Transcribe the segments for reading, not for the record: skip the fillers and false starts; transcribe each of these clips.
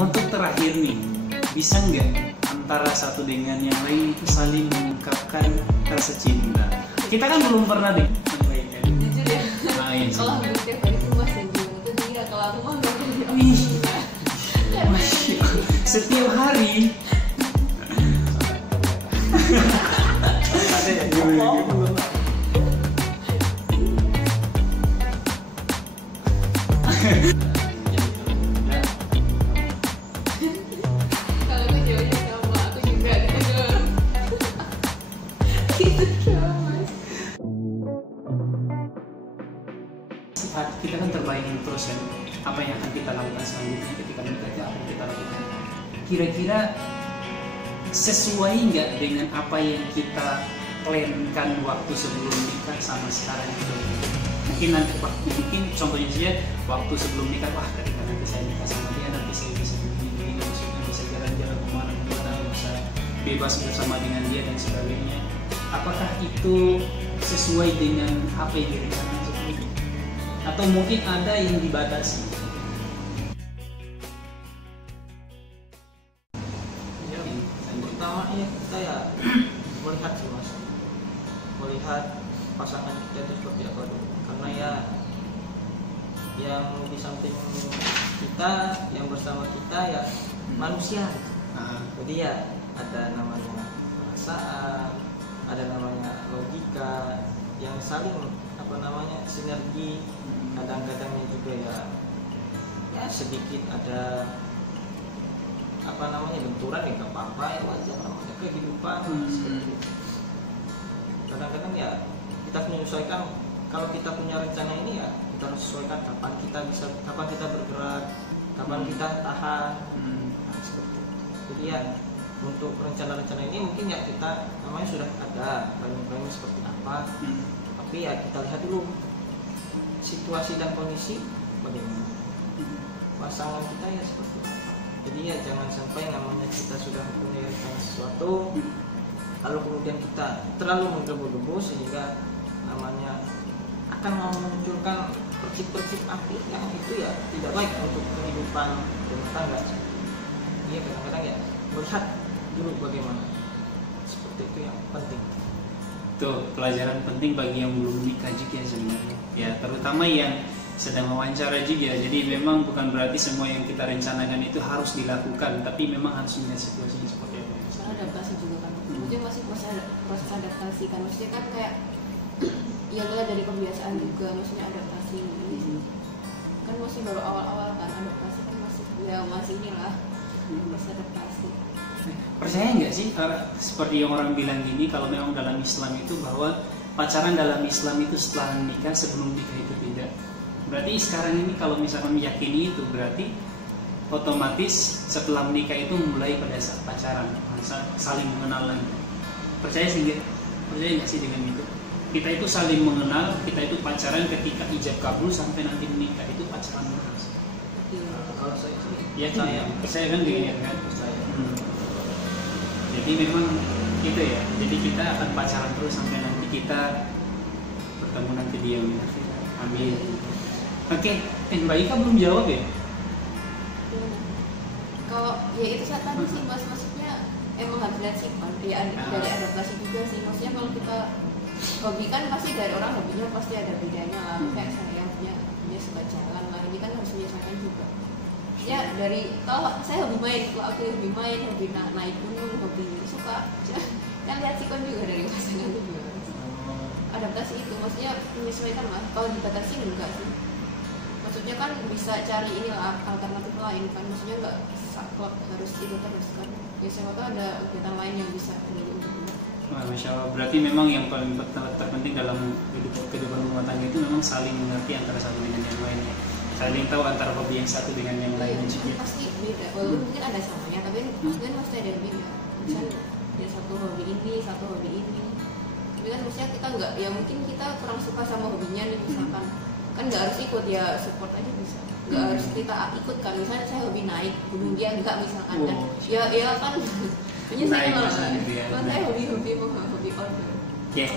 Untuk terakhir nih, bisa nggak antara satu dengan yang lain itu saling mengungkapkan rasa cinta? Kita kan belum pernah deh. Jujur ya, kalau aku tiap hari itu mas senyum itu dia, kalau aku mah nggak Setiap hari. kalau aku jawabnya sama, aku juga gitu. Gitu doang mas. Kita kan terbayang terus kan apa yang akan kita lakukan selanjutnya ketika menikah, itu apa yang kita lakukan. Kira-kira sesuai nggak dengan apa yang kita plankan waktu sebelum nikah sama sekarang itu? Mungkin nanti mungkin contohnya saja waktu sebelum nikah, wah ketika nanti saya nikah sama dia nanti saya bisa begini, maksudnya bisa jalan-jalan kemana-mana, bisa bebas bersama dengan dia dan sebagainya. Apakah itu sesuai dengan apa yang direncanakan sebelumnya? Atau mungkin ada yang dibatasi? Ya, pertama ya kita ya melihat sih mas, melihat pasangan kita itu seperti apa dulu. Karena ya yang di samping kita, yang bersama kita ya manusia. Jadi ya ada namanya perasaan, ada namanya logika yang saling apa namanya sinergi. Kadang-kadangnya juga ya sedikit ada apa namanya benturan ya nggak apa-apa, ya wajar namanya kehidupan seperti itu. Kadang-kadang ya kita menyesuaikan. Kalau kita punya rencana ini ya kita harus sesuaikan kapan kita bergerak, kapan kita tahan. Nah, seperti itu. Jadi ya untuk rencana-rencana ini mungkin ya kita namanya sudah ada planning seperti apa, tapi ya kita lihat dulu situasi dan kondisi bagaimana, pasangan kita ya seperti apa. Jadi ya jangan sampai namanya kita sudah punya rencana sesuatu lalu kemudian kita terlalu menggebu-gebu sehingga namanya akan memunculkan percik-percik api yang itu ya tidak baik untuk kehidupan rumah tangga. Iya, kadang-kadang ya melihat dulu bagaimana, seperti itu yang penting. Tuh pelajaran penting bagi yang belum nikah juga sebenarnya. Ya terutama yang sedang wawancara juga. Jadi memang bukan berarti semua yang kita rencanakan itu harus dilakukan, tapi memang harus melihat situasinya seperti itu. Soal adaptasi juga kan, maksudnya masih ada proses adaptasi kan, maksudnya kan kayak ya mulai dari kebiasaan juga, maksudnya adaptasi kan masih baru awal-awal kan, adaptasi kan masih inilah proses adaptasi. Percaya nggak sih seperti yang orang bilang gini, kalau memang dalam Islam itu bahwa pacaran dalam Islam itu setelah nikah, sebelum nikah itu tidak. Berarti sekarang ini kalau misalkan meyakini itu berarti otomatis setelah menikah itu mulai pada saat pacaran, saling mengenal lagi. Percaya nggak sih dengan itu? Kita itu saling mengenal, kita itu pacaran ketika ijab kabul sampai nanti menikah itu pacaran terus. Kalau saya sih Ya percaya kan gitu kan? Percaya. Jadi memang gitu ya. Jadi kita akan pacaran terus sampai nanti kita bertemu nanti di yaumil akhir. Amin. Oke, Mbak Ika belum jawab ya? Kalau ya itu saya tadi sih mas, maksudnya emang harus lihat sifat ya, dari adaptasi juga sih. Maksudnya kalau kita hobi kan pasti dari orang hobinya pasti ada bedanya lah. Kayak saya punya suka jalan lah, ini kan harus menyesuaikan juga. Ya dari kalau saya hobi main, kalau aku hobi main, hobi naik gunung, hobi suka kan lihat sikon juga dari pasangan juga. Adaptasi itu maksudnya menyesuaikan lah. Kalau dibatasi enggak sih. Maksudnya kan bisa cari inilah alternatif lain kan, maksudnya nggak saklek harus itu terus kan. Ya siapa tahu ada kegiatan lain yang bisa untuk Wah, Masya Allah. Berarti memang yang paling terpenting dalam kehidupan rumah tangga itu memang saling mengerti antara satu dengan yang lainnya. Saling tahu antara hobi yang satu dengan yang lainnya juga. Pasti beda, walaupun mungkin ada samanya, tapi maksudnya pasti ada yang beda. Misalnya ya satu hobi ini, satu hobi ini. Tapi kan maksudnya kita nggak, ya mungkin kita kurang suka sama hobinya nih misalkan. Kan nggak harus ikut, ya support aja bisa. Nggak harus kita ikut kan, misalnya saya hobi naik gunung, dia enggak misalkan kan. Ya kan. Menyesuaikan lah. Kalau saya hobi outdoor. Ya.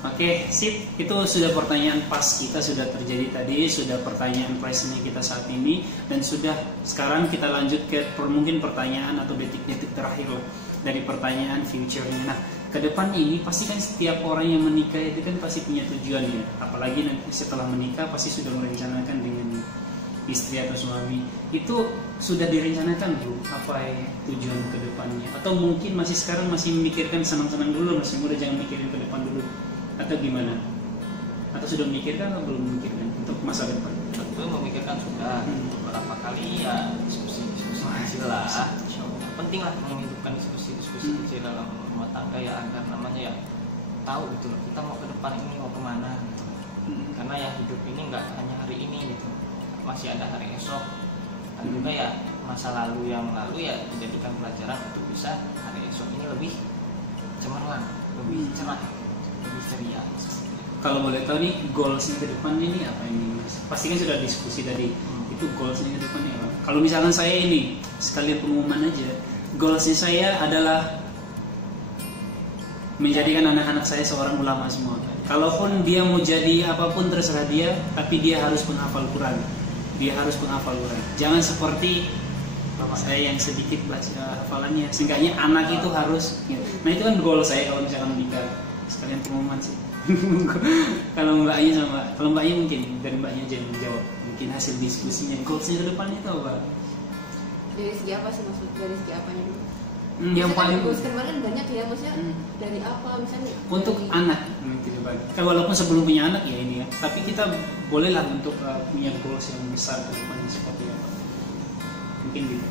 Oke, sip. Itu sudah pertanyaan pas kita sudah terjadi tadi, sudah pertanyaan presentnya kita saat ini, dan sudah sekarang kita lanjut ke mungkin pertanyaan atau detik-detik terakhir lah dari pertanyaan future-nya. Nah, ke depan ini pasti kan setiap orang yang menikah itu kan pasti punya tujuan ya. Apalagi nanti setelah menikah pasti sudah merencanakan dengan istri atau suami. Itu sudah direncanakan bro, apa ya tujuan ke depannya? Atau mungkin masih sekarang masih memikirkan senang-senang dulu, masih muda jangan mikirin ke depan dulu? Atau gimana? Atau sudah memikirkan atau belum memikirkan untuk masa depan? Tentu memikirkan sudah beberapa kali ya, diskusi kecil lah. Penting lah menghidupkan diskusi kecil dalam rumah tangga ya, agar namanya ya tahu gitu loh, kita mau ke depan ini mau kemana gitu. Karena ya hidup ini nggak hanya hari ini gitu, masih ada hari esok. Dan juga ya masa lalu yang lalu ya dijadikan pelajaran untuk bisa hari esok ini lebih cemerlang, lebih cerah, lebih ceria. Kalau boleh tahu nih goalsnya ke depan ini apa ini mas? Pasti kan sudah diskusi tadi. Itu goalsnya ke depan apa? Kalau misalkan saya ini sekalian pengumuman aja, goalsnya saya adalah menjadikan anak-anak saya seorang ulama semua. Kalaupun dia mau jadi apapun terserah dia, tapi dia harus penghafal Quran. Dia harus penghafal Quran. Jangan seperti bapak saya yang sedikit baca hafalannya. Seenggaknya anak itu harus. Nah itu kan goal saya kalau misalkan menikah. Sekalian pengumuman sih. Kalau mbaknya mungkin dari mbaknya aja yang menjawab. Mungkin hasil diskusinya goalsnya ke depannya itu apa? Dari segi apa sih maksud? Dari segi apanya dulu? Yang paling goals kan banyak ya, maksudnya dari apa misalnya? Untuk dari anak mungkin bagi. Kan walaupun sebelum punya anak ya ini ya, tapi kita bolehlah untuk punya goals yang besar ke depannya seperti apa? Mungkin gitu.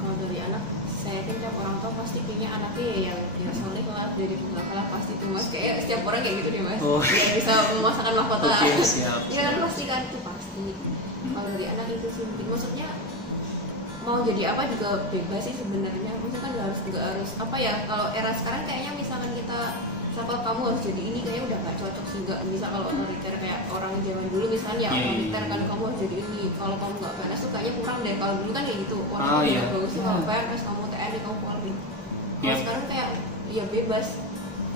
Kalau dari anak, saya yakin tiap orang tua pasti punya anaknya yang soleh lah, dari penghafal pasti tuh mas. Kayak setiap orang kayak gitu deh mas. Oh. Yang bisa memasakkan mahkota. Oke, siap. Ya kan pasti kan itu pasti. Kalau dari anak itu sih mungkin maksudnya mau jadi apa juga bebas sih sebenarnya. Maksudnya kan nggak harus apa ya. Kalau era sekarang kayaknya misalkan kita siapa kamu harus jadi ini kayaknya udah nggak cocok sih, nggak bisa kalau otoriter kayak orang zaman dulu misalnya ya otoriter kan kamu harus jadi ini, kalau kamu nggak PNS tuh kayaknya kurang deh. Kalau dulu kan kayak gitu orang itu bagus sih kalau PNS kamu TNI kamu Polri. Kalau sekarang kayak ya bebas,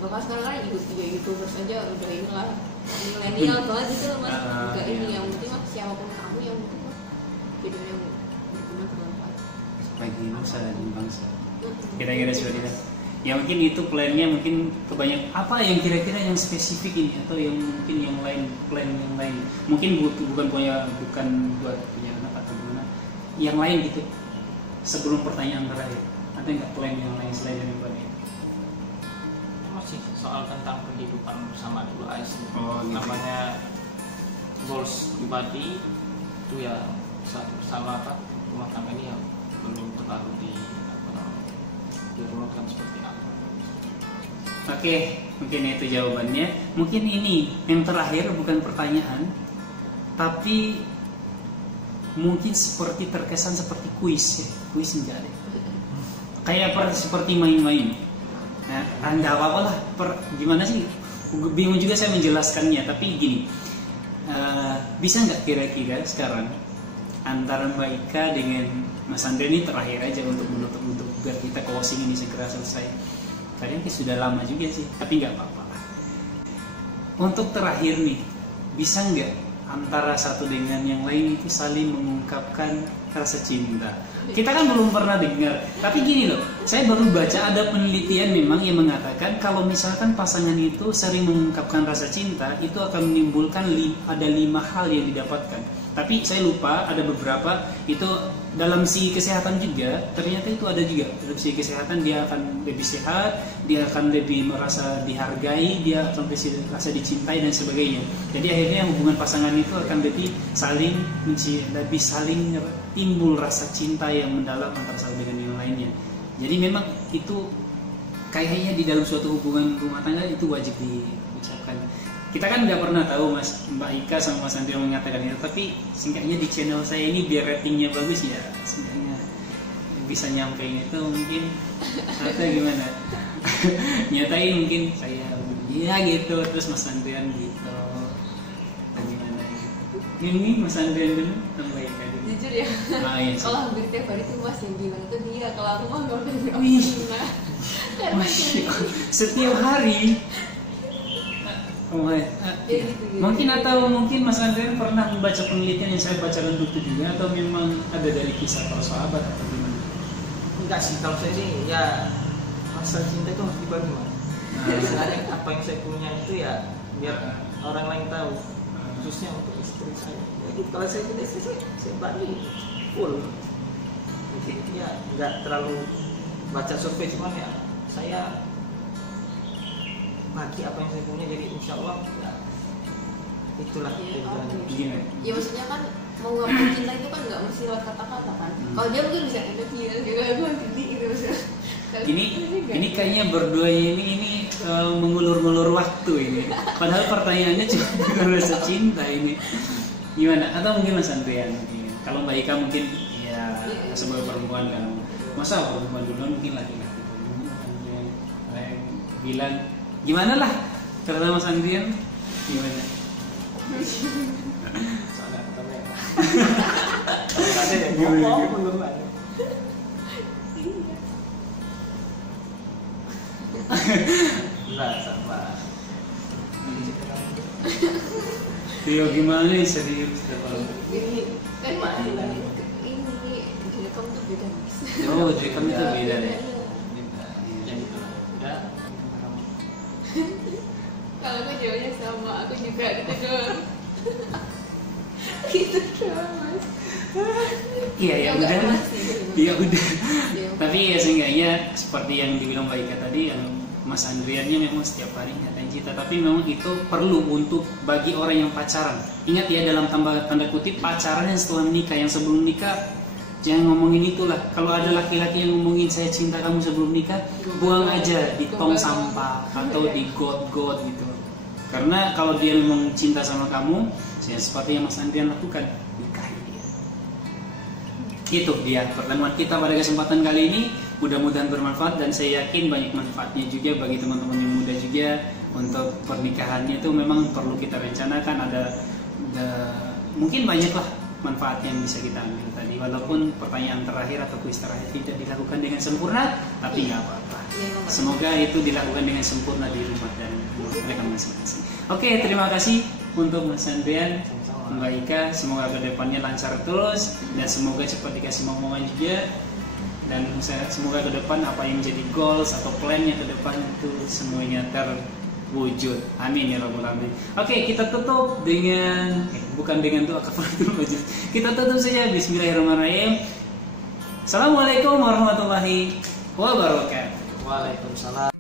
bahkan sekarang kan YouTubers aja udah inilah milenial banget gitu loh mas. Nggak ini yang penting mah siapapun kamu yang penting mah hidupnya berguna bermanfaat Bagi nusa dan bangsa. Kira-kira seperti itu. Ya mungkin itu plannya, mungkin kebanyakan apa yang kira-kira yang spesifik ini atau yang mungkin yang lain, plan yang lain mungkin bukan buat punya anak atau gimana yang lain gitu sebelum pertanyaan terakhir, ada nggak plan yang lain selain daripada itu? Masih soal tentang kehidupan bersama dulu aja sih. Gitu. Namanya goals pribadi itu ya bersama apa rumah tangga ini ya belum terlalu dirumahkan seperti apa. Oke, mungkin itu jawabannya. Mungkin ini yang terakhir bukan pertanyaan, tapi mungkin seperti terkesan seperti kuis ya. Kuis enggak deh. Kayak seperti main-main. Nah, nggak apa-apa lah. Gimana sih? Bingung juga saya menjelaskannya. Tapi gini, bisa nggak kira-kira sekarang antara Mbak Ika dengan Mas Andre ini terakhir aja untuk menutup biar kita closing ini segera selesai. Kalian sudah lama juga sih, tapi nggak apa-apa lah. Untuk terakhir nih, bisa nggak antara satu dengan yang lain itu saling mengungkapkan rasa cinta? Kita kan belum pernah dengar, tapi gini loh, saya baru baca ada penelitian memang yang mengatakan kalau misalkan pasangan itu sering mengungkapkan rasa cinta, itu akan menimbulkan ada 5 hal yang didapatkan. Tapi saya lupa ada beberapa itu dalam segi kesehatan juga, ternyata itu ada juga dalam segi kesehatan, dia akan lebih sehat, dia akan lebih merasa dihargai, dia akan merasa dicintai dan sebagainya. Jadi akhirnya hubungan pasangan itu akan lebih saling timbul rasa cinta yang mendalam antara satu dengan yang lainnya. Jadi memang itu kayaknya di dalam suatu hubungan rumah tangga itu wajib diucapkan. Kita kan nggak pernah tahu Mbak Ika sama Mas Andri mengatakan itu, tapi singkatnya di channel saya ini biar ratingnya bagus ya, singkatnya bisa nyampein itu mungkin atau gimana? Nyatain mungkin saya ya gitu, terus Mas Andrian gitu, atau gimana? Ini Mas Andrian dulu, Mbak Ika dulu. Jujur ya, Iya, kalau hampir tiap hari tuh Mas yang gimana tuh dia, kalau aku mah nggak pernah setiap hari Oh, ya. Mungkin atau mungkin Mas Andrian pernah membaca penelitian yang saya bacakan itu juga, atau memang ada dari kisah para sahabat atau gimana? Enggak sih, kalau saya sih ya masalah cinta itu harus dibagi mas. Jadi sebenarnya apa yang saya punya itu ya biar orang lain tahu, khususnya untuk istri saya. Jadi kalau saya punya istri saya bagi full. Jadi ya nggak terlalu baca survei, cuman ya saya bagi apa yang saya punya, jadi insya Allah ya itulah Gimana? Ya maksudnya kan mau ngapain cinta itu kan nggak mesti lewat kata-kata kan. Kalau dia mungkin bisa ada dia juga gue gini gitu maksudnya. Ini kayaknya berdua ini mengulur-ngulur waktu ini. Padahal pertanyaannya cuma rasa cinta ini. Gimana? Atau mungkin Mas Andrian mungkin. Kalau Mbak Ika mungkin ya sebagai perempuan kan. Masa perempuan duluan mungkin laki-laki. Yang bilang gimana lah? Kata Mas Andrian gimana? soalnya pertama ya. Ada yang ngomong belum ada. Enggak, sama. Dia gimana nih serius? Ini kan ini direkam tuh beda mas. Oh, direkam itu beda ya. Udah. Kalau aku jawabnya sama, aku juga ditegur. Gitu doang mas. Iya ya Enggak udah. masih, Iya udah. Iya. Tapi ya seenggaknya seperti yang dibilang Mbak Ika tadi, yang Mas Andriannya memang setiap hari nyatain cinta, tapi memang itu perlu untuk bagi orang yang pacaran. Ingat ya, dalam tanda kutip pacaran yang setelah menikah, yang sebelum nikah jangan ngomongin itulah. Kalau ada laki-laki yang ngomongin saya cinta kamu sebelum nikah, buang aja di tong sampah atau di got-got gitu. Karena kalau dia memang cinta sama kamu, ya seperti yang Mas Andrian lakukan, nikahi dia. Itu dia pertemuan kita pada kesempatan kali ini. Mudah-mudahan bermanfaat, dan saya yakin banyak manfaatnya juga bagi teman-teman yang muda juga. Untuk pernikahannya itu memang perlu kita rencanakan, ada mungkin banyaklah manfaat yang bisa kita ambil tadi. Walaupun pertanyaan terakhir atau kuis terakhir tidak dilakukan dengan sempurna, tapi nggak apa-apa. Semoga itu dilakukan dengan sempurna di rumah dan mereka masing-masing. Oke, terima kasih untuk Mas Andrian, Mbak Ika. Semoga kedepannya lancar terus, dan semoga cepat dikasih momongan juga. Dan semoga ke depan apa yang menjadi goals atau plannya ke depan itu semuanya terwujud. Amin ya rabbal alamin. Oke, kita tutup dengan bukan dengan doa kafaratul majelis. Kita tutup saja. Bismillahirrahmanirrahim. Assalamualaikum warahmatullahi wabarakatuh. Waalaikumsalam.